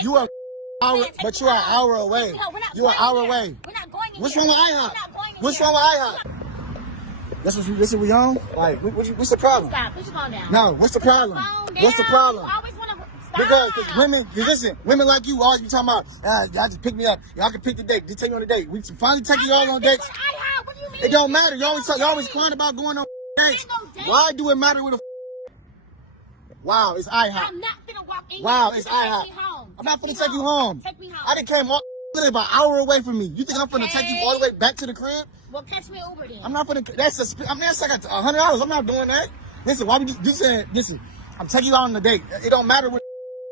You are hour, but you are an hour away. You are an hour away. We're not going in What's here. wrong with We're IHOP? not going in What's here. wrong with IHOP? This is we on? Like, what's the problem? Stop. Put your phone down. No, what's the problem? What's the problem? You always want to stop. Because women, listen, women like you always be talking about, y'all just pick me up. Y'all can pick the date. Just take me on a date. We finally take you all on dates. What do you mean? It don't matter. You always crying about going on dates. Why do it matter with a? Wow, it's IHOP. I'm not finna walk in. Wow, here. it's You can IHOP. Take me home. I'm not finna take you home. Take me home. I done came all literally about an hour away from me. You think I'm finna take you all the way back to the crib? Well, catch me Uber then. I'm not finna. That's like $100. I'm not doing that. Listen, why would you saying? Listen, I'm taking you out on a date. It don't matter what.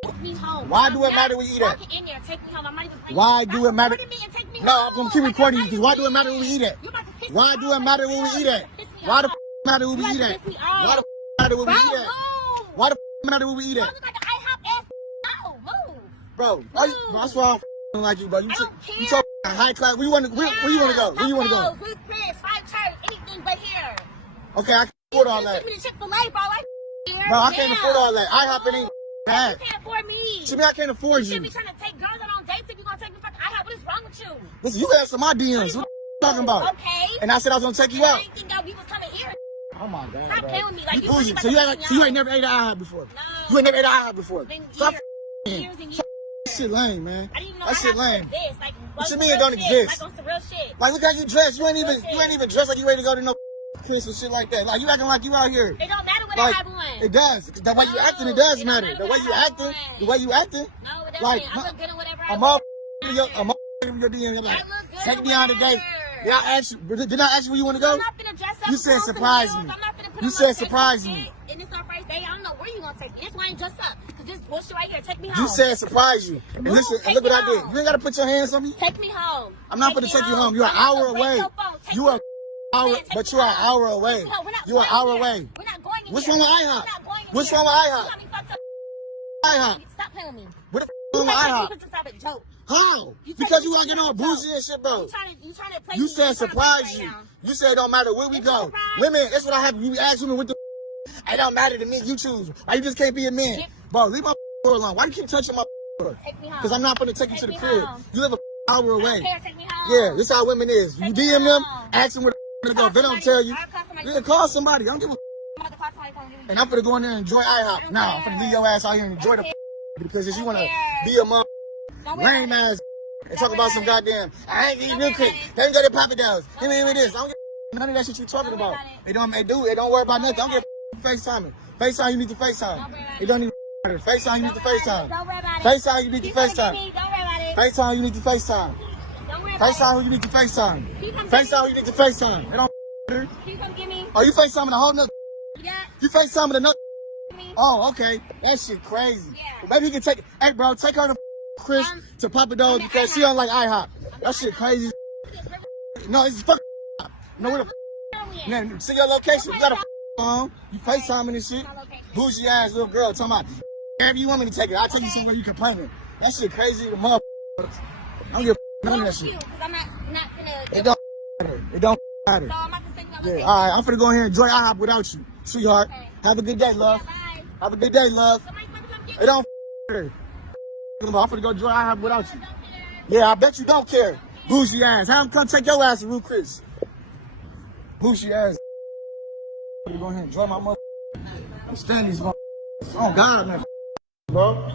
Take me home. Why do it matter where you eat at? In there, take me home. I'm not even playing. Why do it matter? No, I'm gonna keep recording you because why do it matter where we eat at? Why do it matter where we eat at? Why the matter where we eat at? Why the matter where we eat at? Why the matter where we eat at? Bro, that's why I'm like you, bro. You so high class. Where you wanna go? Where you wanna go? Anything but here. Okay, I can't afford all that. Bro, I can't afford all that. IHOP ain't bad. You can't afford me. To me, I can't afford You you. should be trying to take girls out on dates if you're gonna take me fucking IHOP. What is wrong with you? Listen, you answer my DMs. What you talking about? Okay. And I said I was gonna take you out. I didn't think that we was coming here. Oh my God, Stop bro. playing with me. Like, You bougie. So you ain't never ate an IHOP before? No. You ain't never ate an IHOP before? It's been Stop years and years. That shit lame, man. I didn't even know That shit IHOP lame. exists. Like, What you mean it don't exist? Like on some real shit. Like, look how you dress. You ain't even dressed like you ready to go to no Chris or shit like that. Like, you acting like you out here. It don't matter what Like, I have on. it does. The way you acting, it does matter. The way you acting, No, it doesn't. Like, I look good in whatever I I'm wear. all in your DM. I'm like, I look good take in me on a date. whatever. Did I ask you where you want to go? I'm not finna dress up. You said close and surprise heels. me. I'm not finna put You on said my sexy surprise me. shit, and it's our first day. I don't know where you gonna take me. That's why I ain't dressed up. Cause this bullshit right here. Take me home. You said surprise you. And Move, listen, take look what me I did. home. You ain't gotta put your hands on me. Take me home. I'm not gonna take you home. You're an hour away. You are hour, but you are an hour away. You are an hour away. We're not going in What's here. wrong with We're IHOP? not going in What's here. wrong with IHOP? You got me fucked up. IHOP. Stop playing with me. What the wrong with IHOP? You type of joke. How? You Because take you me want to get to on a joke. bougie and shit, bro. You trying to play You me. said You're trying to play surprise right you. now. You said it don't matter where we It's a go. surprise. Women, that's what I have. You ask women what the it don't matter to me. You choose. Why you just can't be a man? Bro, leave my door alone. Why you keep touching my door? Take me home. Because I'm not going to take you to the me crib. home. You live an hour I don't away. care. Take me home. Yeah, this how women is. You Take me DM them, home. ask them where to go. They don't tell you. Yeah, call somebody. I don't give a I'm about to call somebody from you. and I'm gonna go in there and enjoy IHOP. Nah, I'm gonna leave your ass out here and enjoy the because if you wanna be a mom lame ass and talk about some goddamn I ain't eating real quick. They ain't got the Papa Dells. Give me this. I don't get none of that shit you talking about. It don't worry about nothing. I don't get FaceTiming. FaceTime you need to FaceTime. It don't even matter. FaceTime you need to FaceTime. Don't worry about it. FaceTime you need to Keep on FaceTime. me. Don't worry about it. FaceTime you need to FaceTime. Don't worry about FaceTime who you need to FaceTime. Keep on FaceTime you need to FaceTime. It don't matter. it. Keep on give me. Are you FaceTiming a whole nother? Yeah. You FaceTiming another? Me. Oh, okay. That shit crazy. Yeah. Well, maybe you can take. Hey, bro, take her to Chris to Papa Do's because she don't like IHOP. That shit crazy. No, it's fuck. No, where the man, see your location. You got a phone. You FaceTiming and shit. Bougie ass little girl talking about. Wherever you want me to take her, I'll take you somewhere you complaining. That shit crazy. The motherfucker. I don't give a none of that shit. It don't matter. It don't matter. So I'm about to send you a Yeah, location. all right. I'm finna go in here and enjoy IHOP without you, sweetheart. Okay. Have a good day, love. Yeah, bye. Have a good day, love. Somebody's about to come get It don't matter. I'm finna go enjoy IHOP without you. me. Yeah, I bet you don't care. Bougie ass. Have him come take your ass to Ruth Chris. Bougie ass. I'm gonna go ahead and enjoy my mother. I'm standing these motherfuckers. Oh God, man. Bro.